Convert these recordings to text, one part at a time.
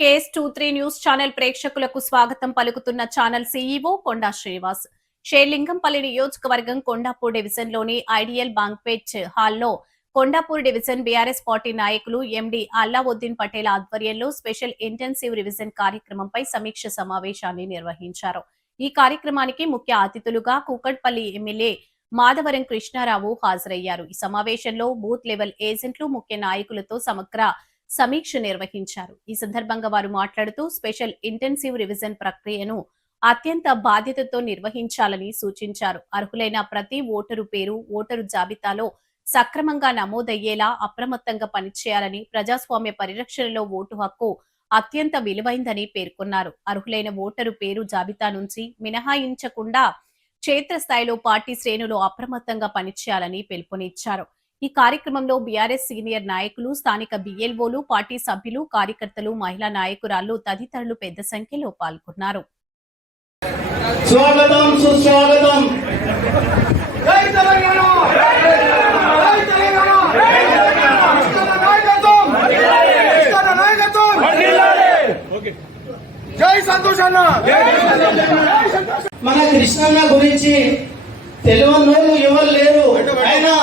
KS23 news channel ప్రేక్షకులకు స్వాగతం పలుకుతున్న ఛానల్ సీఈఓ కొండా శ్రీనివాస్. షేర్లింగంపల్లి నియోజకవర్గం కొండాపూర్ డివిజన్ లోని ఐడియల్ బాంక్వెట్ హాల్లో కొండాపూర్ డివిజన్ బీఆర్ఎస్ పార్టీ నాయకులు ఎండి అల్లావుద్దీన్ పటేల్ ఆధ్వర్యంలో స్పెషల్ ఇంటెన్సివ్ రివిజన్ కార్యక్రమంపై సమీక్ష సమావేశాన్ని నిర్వహించారు. ఈ కార్యక్రమానికి ముఖ్య అతిథులుగా కూకట్పల్లి ఎమ్మెల్యే మాధవరం కృష్ణారావు హాజరయ్యారు. ఈ సమావేశంలో బూత్ లెవెల్ ఏజెంట్లు ముఖ్య నాయకులతో సమగ్ర సమీక్ష నిర్వహించారు. ఈ సందర్భంగా వారు మాట్లాడుతూ స్పెషల్ ఇంటెన్సివ్ రివిజన్ ప్రక్రియను అత్యంత బాధ్యతతో నిర్వహించాలని సూచించారు. అర్హులైన ప్రతి ఓటరు పేరు ఓటరు జాబితాలో సక్రమంగా నమోదయ్యేలా అప్రమత్తంగా పనిచేయాలని, ప్రజాస్వామ్య పరిరక్షణలో ఓటు హక్కు అత్యంత విలువైందని పేర్కొన్నారు. అర్హులైన ఓటరు పేరు జాబితా నుంచి మినహాయించకుండా క్షేత్రస్థాయిలో పార్టీ శ్రేణులు అప్రమత్తంగా పనిచేయాలని పిలుపునిచ్చారు. ఈ కార్యక్రమంలో బీఆర్ఎస్ సీనియర్ నాయకులు, స్థానిక బిఎల్ఓలు, పార్టీ సభ్యులు, కార్యకర్తలు, మహిళా నాయకురాలు తదితరులు పెద్ద సంఖ్యలో పాల్గొన్నారు. స్వాగతం సుస్వాగతం. జై తెలంగాణ, జై సంతోష్ అన్న. మన కృష్ణన్న గురించి తెలియనోళ్ళు ఎవరు లేరు. అయినా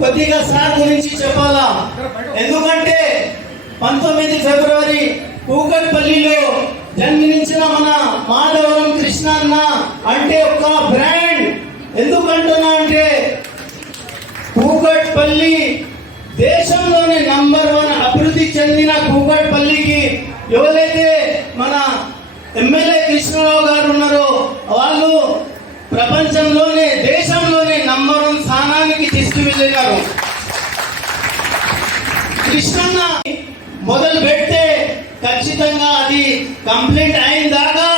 కొద్దిగా సార్ గురించి చెప్పాలా, ఎందుకంటే 19 ఫిబ్రవరి కూకట్పల్లిలో జన్మించిన మన మాధవరం కృష్ణన్న అంటే ఒక బ్రాండ్. ఎందుకంటున్నా అంటే కూకట్పల్లి దేశంలోనే నంబర్ 1 అభివృద్ధి చెందిన కూకట్పల్లికి ఎవరైతే మన ఎమ్మెల్యే కృష్ణరావు గారు ఉన్నారో వాళ్ళు ప్రపంచంలోనే దేశంలోనే నంబర్ 1 స్థానానికి తీసుకువెళ్ళారు. కృష్ణన్న మొదలు పెడితే ఖచ్చితంగా అది కంప్లీట్ అయిన దాకా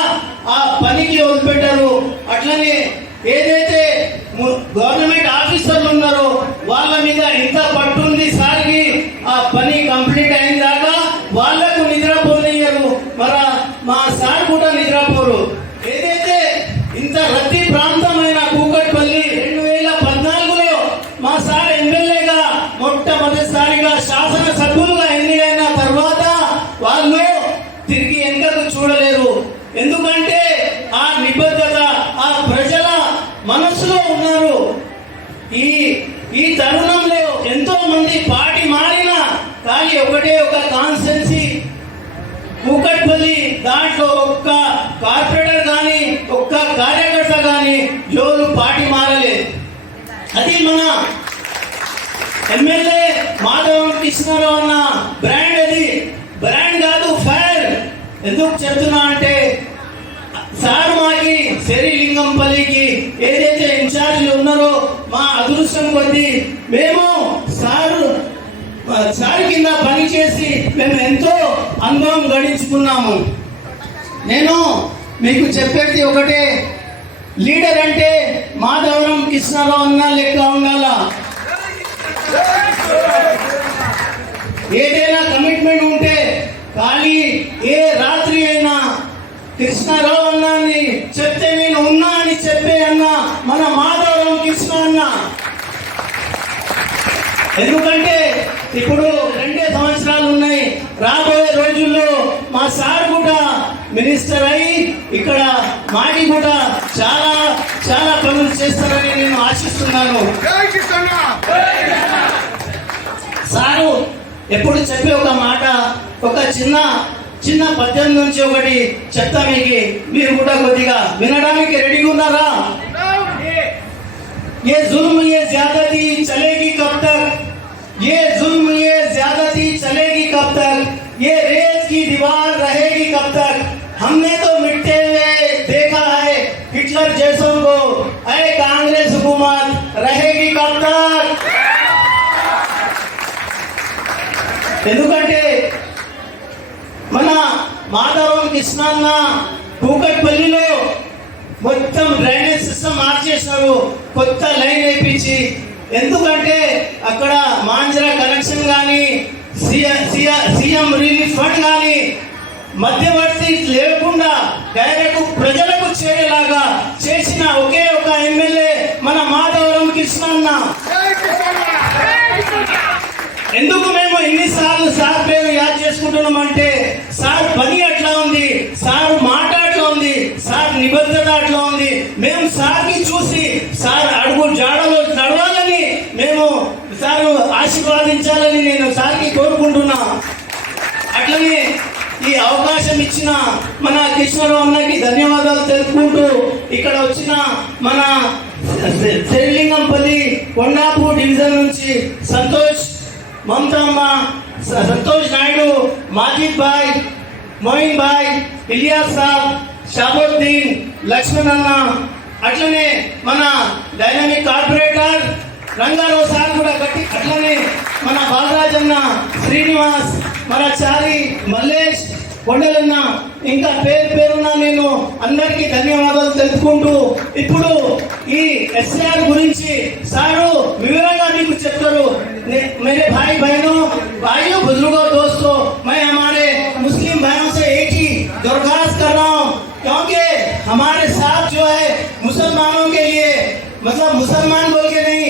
ఆ పనికి వదిలిపెట్టారు. అట్లనే ఏదైతే గవర్నమెంట్ ఆఫీసర్లు ఉన్నారో వాళ్ళ మీద ఇంత పట్టుంది సార్కి, ఆ పని కంప్లీట్ అయిన దాకా వాళ్లకు నిద్రపోనియరు. మరి మా సార్ కూడా నిద్రపోరు. ఏదైతే ఇంత రద్దీ ప్రాంతమైన కూకట్పల్లి 2014లో మా సార్ ఎమ్మెల్యేగా మొట్టమొదటిసారిగా శాసనసభ్యులుగా ఎన్నికైన తర్వాత వాళ్ళు తిరిగి వెనుకకు చూడలేరు. ఎందుకంటే ఆ నిబద్ధత ఆ ప్రజల మనసులో ఉన్నారు. ఈ తరుణంలో ఎంతో మంది పార్టీ మారినా కానీ ఒకటే ఒక కాన్స్టెన్సీ కూకట్పల్లి, దాంట్లో ఒక్క కార్పొరేటర్ కానీ ఒక్క కార్యకర్త కానీ ఎవరు పార్టీ మారలేదు. అది మన ఎమ్మెల్యే మాధవరం కృష్ణారావు అన్న బ్రాండ్. అది బ్రాండ్ కాదు, ఫైర్. ఎందుకు చెప్తున్నా అంటే సార్ మాకి శ్రీలింగంపల్లికి ఏదైతే ఇన్ఛార్జీలు ఉన్నారో మా అదృష్టం కొద్దీ మేము సార్ కింద పనిచేసి మేము ఎంతో అనుభవం గడించుకున్నాము. నేను మీకు చెప్పేది ఒకటే, లీడర్ అంటే మాధవరం కృష్ణారావు అన్న లెక్క ఉండాలా. ఏదైనా కమిట్మెంట్ ఉంటే ఖాళీ ఏ రాత్రి అయినా కృష్ణారావు అన్నాన్ని చెప్తే నేను ఉన్నా అని చెప్పే అన్న మన మాధవరం కృష్ణ అన్న. ఎందుకంటే ఇప్పుడు 2 సంవత్సరాలు ఉన్నాయి. రాబోయే రోజుల్లో మా సార్ కూడా మినిస్టర్ అయి ఇక్కడ మాకి కూడా చాలా చాలా పనులు చేస్తారని నేను ఆశిస్తున్నాను. సారు ఎప్పుడు చెప్పే ఒక మాట, ఒక చిన్న పద్యం నుంచి ఒకటి చెప్తా మీకు, మీరు కూడా కొద్దిగా వినడానికి రెడీగా ఉన్నారా? ये जुल्म ये ज्यादती चलेगी कब तक, ये जुल्म ये ज्यादती चलेगी कब तक, ये रेत की दीवार रहेगी कब तक, हमने तो मिटते हुए देखा है हिटलर जैसों को, ऐ कांग्रेस हुकूमत रहेगी कब तक. ఎందుకంటే మన మాధవరం కృష్ణన్న కూకట్పల్లిలో మొత్తం డ్రైనేజ్ సిస్టమ్ మార్చేశారు, కొత్త లైన్ వేయించి. ఎందుకంటే అక్కడ మాంజరా కనెక్షన్ కానీ సీఎం రిలీఫ్ ఫండ్ కానీ మధ్యవర్తి లేకుండా డైరెక్ట్ ప్రజలకు చేరేలాగా చేసిన ఒకే ఒక ఎమ్మెల్యే మన మాధవరం కృష్ణన్న. ఎందుకు మేము ఇన్నిసార్లు సార్ పేరు యాద్ చేసుకుంటున్నామంటే సార్ పని నిబద్ధత అట్లా ఉంది. మేము సార్ని చూసి సార్ అడుగు జాడలో నడవాలని మేము సార్ ఆశీర్వాదించాలని నేను సార్కి కోరుకుంటున్నా. అట్లనే ఈ అవకాశం ఇచ్చిన మన కృష్ణరావు అన్నకి ధన్యవాదాలు తెలుపుకుంటూ ఇక్కడ వచ్చిన మన శ్రీలింగంపల్లి కొండాపూర్ డివిజన్ నుంచి సంతోష్, మమతమ్మ, సంతోష్ నాయుడు, మాజిద్ భాయ్, మోయిన్ భాయ్, ఇలియాస్ సాబ్, షాబుద్దీన్, లక్ష్మణ్ అన్న, అట్లనే మన డైనామిక్ కార్పొరేటర్ రంగారావు సార్ కూడా గట్టి, అట్లనే మన బాలరాజన్న, శ్రీనివాస్, మన చారి, మల్లేష్, కొండలన్న, ఇంకా పేరు పేరున నేను అందరికీ ధన్యవాదాలు తెలుపుకుంటూ ఇప్పుడు ఈ ఎస్ఆర్ గురించి సారు వివరంగా మీకు చెప్తారు. मेरे भाई बहनों, भाइयों, बुजुर्गों, दोस्तों, मैं हमारे मुस्लिम भाइयों से एक ही दरख्वास्त कर रहा हूँ, क्योंकि हमारे साथ जो है मुसलमानों के लिए, मतलब मुसलमान बोल के नहीं,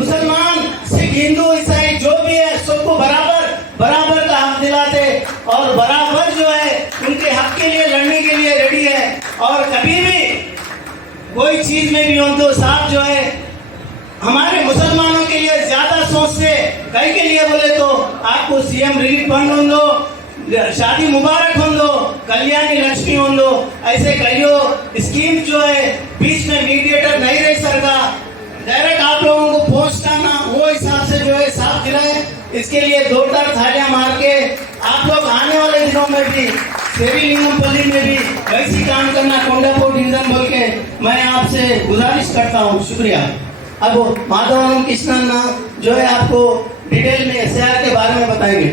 मुसलमान सिख हिंदू ईसाई जो भी है सबको बराबर बराबर का हक दिलाते और बराबर जो है उनके हक के लिए लड़ने के लिए रेडी है। और कभी भी कोई चीज में भी हो तो साहब जो है हमारे मुसलमानों के लिए ज्यादा सोचते, कई के लिए बोले तो आपको सीएम रिलीफ फंड हो, शादी मुबारक हो, कल्याणी लक्ष्मी हो, ऐसे कईयों स्कीम जो है बीच में मीडिएटर नहीं रह सकता, डायरेक्ट आप लोगों को पहुंचना ना, वो हिसाब से जो है साफ दिलाए। इसके लिए जोरदार थालियां मार के आप लोग आने वाले दिनों में भी श्रीलिंगमपल्ली में भी वैसी काम करना, कोंडापुर डिवीजन बोल के मैं आपसे गुजारिश करता हूँ। शुक्रिया। अब माधवानंद कृष्णन जो है आपको डिटेल में एसआर के बारे में बताएंगे।